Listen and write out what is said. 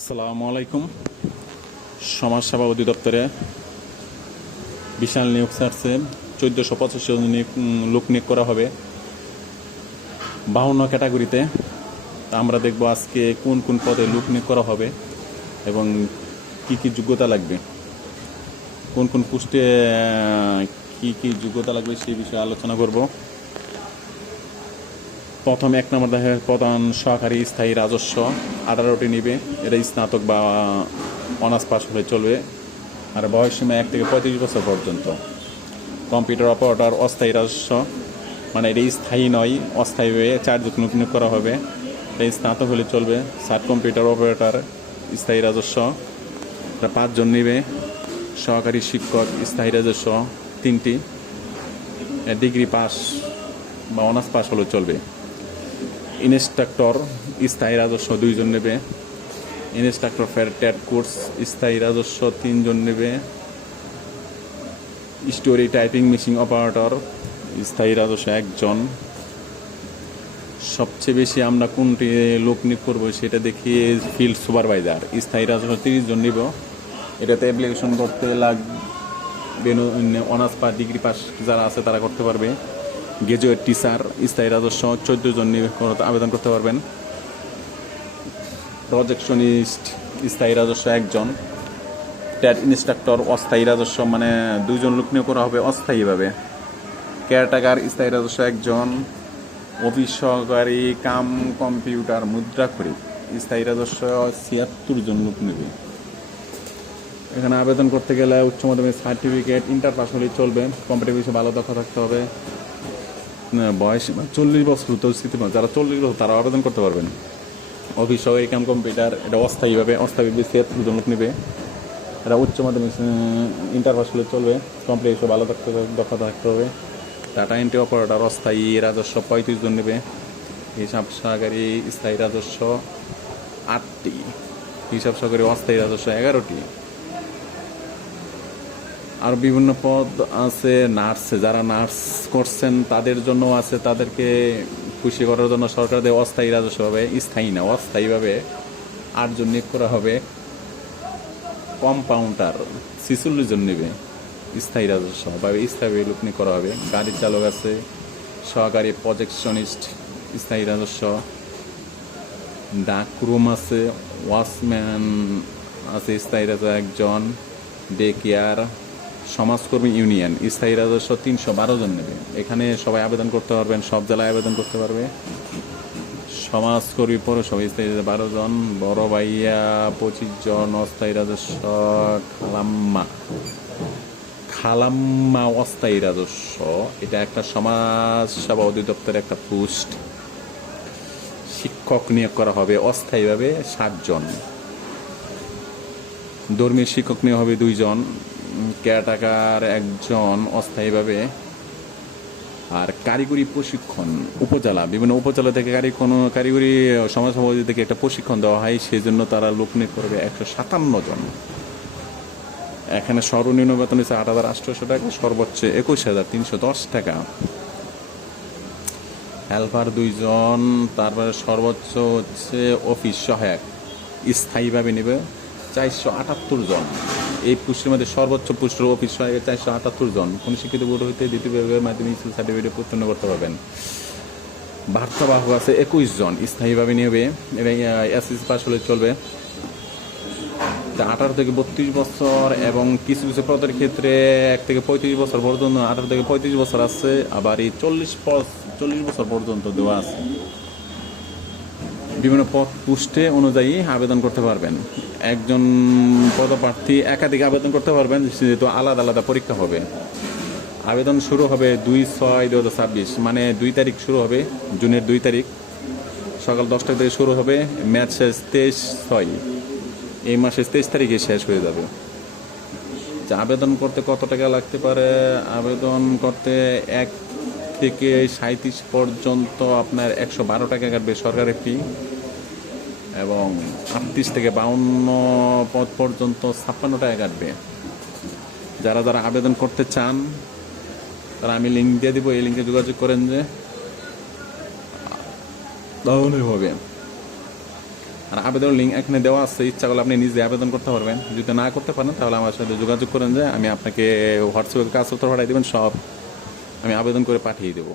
আসসালামু আলাইকুম। সমাজসেবা অধিদপ্তরে বিশাল নিয়োগ ছাড়ছে। 1485 জন লোক নিয়োগ করা হবে 52 ক্যাটাগরিতে। তা আমরা দেখব আজকে কোন কোন পদে লোক নিয়োগ করা হবে এবং কি কি যোগ্যতা লাগবে, কোন কোন পোস্টে কি কি যোগ্যতা লাগবে সেই বিষয়ে আলোচনা করব। প্রথম 1 নম্বর দেখে প্রধান সহকারী স্থায়ী রাজস্ব 18টি নিবে। এটা স্নাতক বা অনার্স পাস হলে চলবে। আর বয়সসীমা 1 থেকে 35 বছর পর্যন্ত। কম্পিউটার অপারেটর অস্থায়ী রাজস্ব, মানে এটা স্থায়ী নয়, অস্থায়ী হয়ে 4 জন নিয়োগ করা হবে। এটা স্নাতক হলে চলবে। সাব কম্পিউটার অপারেটর স্থায়ী রাজস্ব এটা 5 জন নিবে। সহকারী শিক্ষক স্থায়ী রাজস্ব 3টি, ডিগ্রি পাস বা অনার্স পাস হলে চলবে। ইনস্ট্রাক্টর স্থায়ী রাজস্ব 2 জন নেবে। ইনস্ট্রাক্টর ফেয়ার ট্যাট কোর্স স্থায়ী রাজস্ব 3 জন নেবে। স্টোরি টাইপিং মেশিন অপারেটর স্থায়ী রাজস্ব 1 জন। সবচেয়ে বেশি আমরা কোনটি লোক নিয়োগ করবো সেটা দেখি। ফিল্ড সুপারভাইজার স্থায়ী রাজস্ব 30 জন নিব। এটাতে অ্যাপ্লিকেশন করতে লাগবে অনার্স পাস ডিগ্রি পাস যারা আছে তারা করতে পারবে। গ্রাজুয়েট টিচার স্থায়ী রাজস্ব 14 জন নিয়ে আবেদন করতে পারবেন। প্রজেকশনিস্ট স্থায়ী রাজস্ব 1 জন। ট্যাট ইনস্ট্রাক্টর অস্থায়ী রাজস্ব, মানে 2 জন লোক নিয়োগ করা হবে অস্থায়ীভাবে। কেয়ারটেকার স্থায়ী রাজস্ব 1 জন। অফিস সহকারী কাম কম্পিউটার মুদ্রাক্ষরিক স্থায়ী রাজস্ব 76 জন লোক নেবে। এখানে আবেদন করতে গেলে উচ্চ মাধ্যমিক সার্টিফিকেট ইন্টার পাস হলেই চলবে। কম্পিউটার বিষয়ে ভালো দক্ষ থাকতে হবে। বয়স 40 বছর স্থিতি, যারা 40 বছর তারা আবেদন করতে পারবেন। অফিস সহকারী কাম কম্পিউটার এটা অস্থায়ীভাবে 76 জন লোক নেবে। এটা উচ্চ মাধ্যমিক ইন্টার পাস হলে চলবে। কম্পিউটার বিষয়ে ভালো দক্ষতা থাকতে হবে। ডাটা এন্ট্রি অপারেটর অস্থায়ী রাজস্ব 35 জন নেবে। হিসাব সহকারী স্থায়ী রাজস্ব 8টি। হিসাব সহকারী অস্থায়ী রাজস্ব 11টি। আর বিভিন্ন পদ আছে। নার্সে যারা নার্স করছেন তাদের জন্য আছে, তাদেরকে খুশি করার জন্য সরকার দিয়ে অস্থায়ী রাজস্ব হবে, স্থায়ী না অস্থায়ীভাবে 8 জন নিয়োগ করা হবে। কম্পাউন্ডার 46 জন নেবে স্থায়ী রাজস্ব বা স্থায়ী লোক নিয়োগ করা হবে। গাড়ির চালক আছে। সহকারী প্রজেকশনিস্ট স্থায়ী রাজস্ব। ডাক রুম আছে। ওয়াচম্যান আছে স্থায়ী রাজস্ব 1 জন। ডে কেয়ার সমাজকর্মী ইউনিয়ন স্থায়ী রাজস্ব 312 জন নেবে। এখানে সবাই আবেদন করতে পারবেন, সব জেলায় আবেদন করতে পারবে। সমাজকর্মী পৌরসভা স্থায়ী রাজস্ব 12 জন। বড় ভাইয়া 25 জন অস্থায়ী রাজস্ব। খালাম্মা অস্থায়ী রাজস্ব এটা একটা সমাজ সেবা অধিদপ্তরের একটা পোস্ট। শিক্ষক নিয়োগ করা হবে অস্থায়ীভাবে 7 জন। ধর্মীয় শিক্ষক নিয়োগ হবে 2 জন। কেয়ারটেকার 1 জন অস্থায়ীভাবে। আর কারিগরি প্রশিক্ষণ উপজেলা, বিভিন্ন উপজেলা থেকে কারিগরি সমাজ সমাজ থেকে একটা প্রশিক্ষণ দেওয়া হয়, সেই জন্য তারা লোক নিয়োগ করবে 157 জন। এখানে সর্বনিম্ন বেতন হচ্ছে 8,800 টাকা, সর্বোচ্চ 21,310 টাকা। হেল্পার 2 জন। তারপরে সর্বোচ্চ হচ্ছে অফিস সহায়ক স্থায়ীভাবে নেবে 478 জন। এই পুষ্টির মধ্যে সর্বোচ্চ পুষ্টির অফিস সহায়ক 478 জন। কোন শিক্ষিত বোর্ড হইতে দ্বিতীয় বিভাগের মাধ্যমে স্কুল সার্টিফিকেট উত্তীর্ণ করতে পারবেন। বার্তাবাহক আছে 21 জন স্থায়ীভাবে নেবে। এটা এসএসসি পাস হলে চলবে। 18 থেকে 32 বছর এবং কিছু কিছু পদের ক্ষেত্রে 1 থেকে 35 বছর পর্যন্ত, 18 থেকে 35 বছর আছে। আবার এই 40 বছর পর্যন্ত দেওয়া আছে। বিভিন্ন পদ পুষ্টে অনুযায়ী আবেদন করতে পারবেন। একজন পদপ্রার্থী একাধিক আবেদন করতে পারবেন, যেহেতু আলাদা আলাদা পরীক্ষা হবে। আবেদন শুরু হবে 2/6/2026, মানে 2 তারিখ শুরু হবে, জুনের 2 তারিখ সকাল 10টা থেকে শুরু হবে। ম্যাচ শেষ 23/6, এই মাসের 23 তারিখে শেষ হয়ে যাবে। আবেদন করতে কত টাকা লাগতে পারে? আবেদন করতে 1 থেকে 37 পর্যন্ত আপনার 112 টাকা কাটবে সরকারি ফি, এবং 38 থেকে 52 পদ পর্যন্ত 56 টাকা কাটবে। যারা যারা আবেদন করতে চান তারা আমি লিঙ্ক দিয়ে দিব, এই লিঙ্কে যোগাযোগ করেন যে তাহলে হবে। আর আবেদনের লিঙ্ক এখানে দেওয়া আছে, ইচ্ছা করলে আপনি নিজে আবেদন করতে পারবেন। যদি না করতে পারেন তাহলে আমার সাথে যোগাযোগ করেন, যে আমি আপনাকে হোয়াটসঅ্যাপে কাজ করতে পাঠাই দেবেন, সব আমি আবেদন করে পাঠিয়ে দেবো।